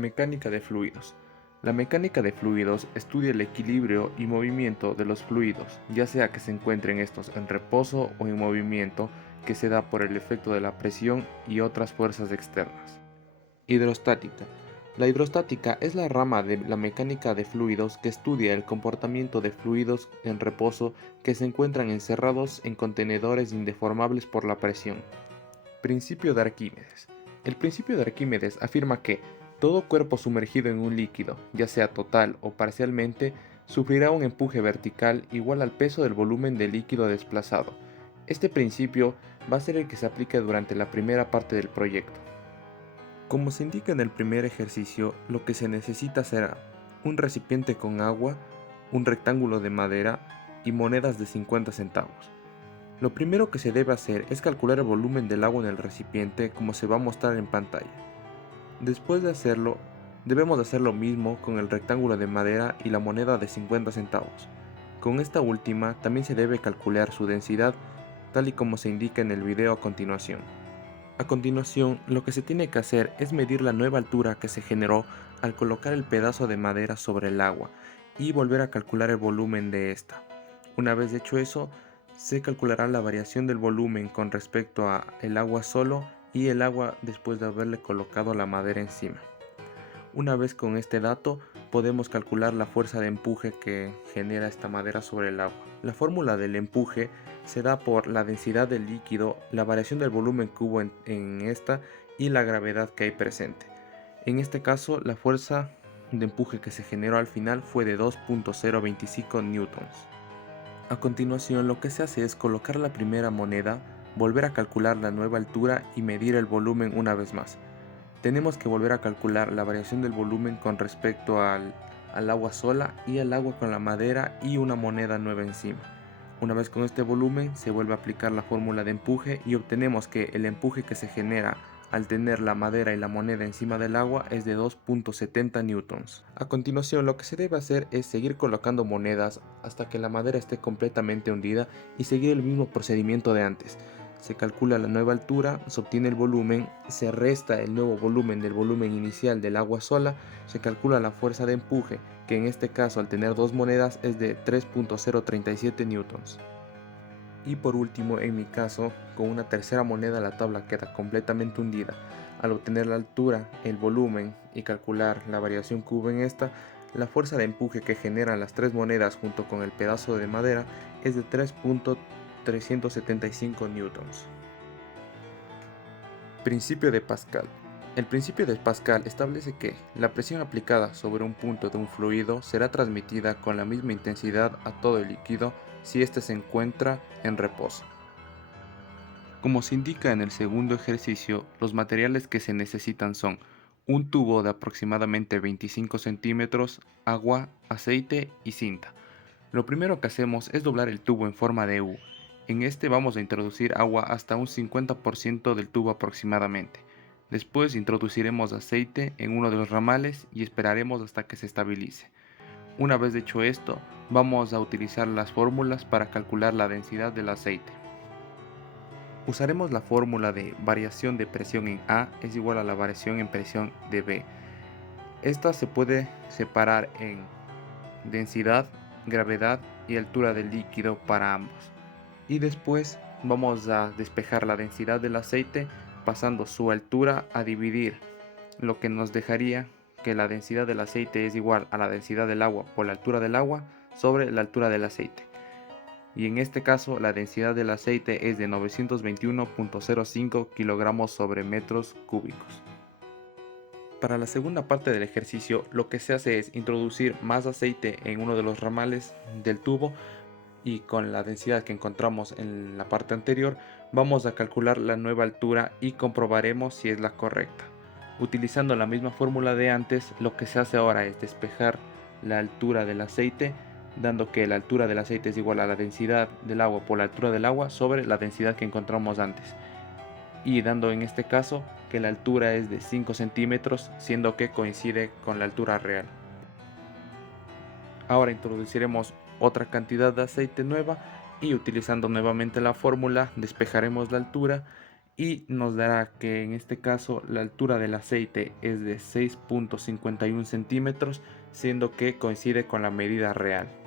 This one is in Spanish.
Mecánica de fluidos. La mecánica de fluidos estudia el equilibrio y movimiento de los fluidos, ya sea que se encuentren estos en reposo o en movimiento, que se da por el efecto de la presión y otras fuerzas externas. Hidrostática. La hidrostática es la rama de la mecánica de fluidos que estudia el comportamiento de fluidos en reposo que se encuentran encerrados en contenedores indeformables por la presión. Principio de Arquímedes. El principio de Arquímedes afirma que todo cuerpo sumergido en un líquido, ya sea total o parcialmente, sufrirá un empuje vertical igual al peso del volumen del líquido desplazado. Este principio va a ser el que se aplique durante la primera parte del proyecto. Como se indica en el primer ejercicio, lo que se necesita será un recipiente con agua, un rectángulo de madera y monedas de 50 centavos. Lo primero que se debe hacer es calcular el volumen del agua en el recipiente como se va a mostrar en pantalla. Después de hacerlo, debemos hacer lo mismo con el rectángulo de madera y la moneda de 50 centavos. Con esta última también se debe calcular su densidad, tal y como se indica en el video a continuación. A continuación, lo que se tiene que hacer es medir la nueva altura que se generó al colocar el pedazo de madera sobre el agua y volver a calcular el volumen de esta. Una vez hecho eso, se calculará la variación del volumen con respecto a el agua solo y el agua después de haberle colocado la madera encima. Una vez con este dato, podemos calcular la fuerza de empuje que genera esta madera sobre el agua. La fórmula del empuje se da por la densidad del líquido, la variación del volumen que hubo en esta y la gravedad que hay presente. En este caso, la fuerza de empuje que se generó al final fue de 2.025 newtons. A continuación, lo que se hace es colocar la primera moneda, volver a calcular la nueva altura y medir el volumen una vez más. Tenemos que volver a calcular la variación del volumen con respecto al agua sola y al agua con la madera y una moneda nueva encima. Una vez con este volumen se vuelve a aplicar la fórmula de empuje y obtenemos que el empuje que se genera al tener la madera y la moneda encima del agua es de 2.70 newtons. A continuación, lo que se debe hacer es seguir colocando monedas hasta que la madera esté completamente hundida y seguir el mismo procedimiento de antes. Se calcula la nueva altura, se obtiene el volumen, se resta el nuevo volumen del volumen inicial del agua sola, se calcula la fuerza de empuje, que en este caso al tener dos monedas es de 3.037 newtons. Y por último, en mi caso, con una tercera moneda la tabla queda completamente hundida. Al obtener la altura, el volumen y calcular la variación que hubo en esta, la fuerza de empuje que generan las tres monedas junto con el pedazo de madera es de 3.375 newtons. Principio de Pascal. El principio de Pascal establece que la presión aplicada sobre un punto de un fluido será transmitida con la misma intensidad a todo el líquido si éste se encuentra en reposo. Como se indica en el segundo ejercicio, los materiales que se necesitan son un tubo de aproximadamente 25 centímetros, agua, aceite y cinta. Lo primero que hacemos es doblar el tubo en forma de U. En este vamos a introducir agua hasta un 50% del tubo aproximadamente. Después introduciremos aceite en uno de los ramales y esperaremos hasta que se estabilice. Una vez hecho esto, vamos a utilizar las fórmulas para calcular la densidad del aceite. Usaremos la fórmula de variación de presión en A es igual a la variación en presión de B. Esta se puede separar en densidad, gravedad y altura del líquido para ambos. Y después vamos a despejar la densidad del aceite pasando su altura a dividir, lo que nos dejaría que la densidad del aceite es igual a la densidad del agua por la altura del agua sobre la altura del aceite. Y en este caso la densidad del aceite es de 921.05 kilogramos sobre metros cúbicos. Para la segunda parte del ejercicio, lo que se hace es introducir más aceite en uno de los ramales del tubo y con la densidad que encontramos en la parte anterior, vamos a calcular la nueva altura y comprobaremos si es la correcta. Utilizando la misma fórmula de antes, lo que se hace ahora es despejar la altura del aceite, dando que la altura del aceite es igual a la densidad del agua por la altura del agua sobre la densidad que encontramos antes. Y dando en este caso que la altura es de 5 centímetros, siendo que coincide con la altura real. Ahora introduciremos otra cantidad de aceite nueva y utilizando nuevamente la fórmula despejaremos la altura y nos dará que en este caso la altura del aceite es de 6.51 centímetros, siendo que coincide con la medida real.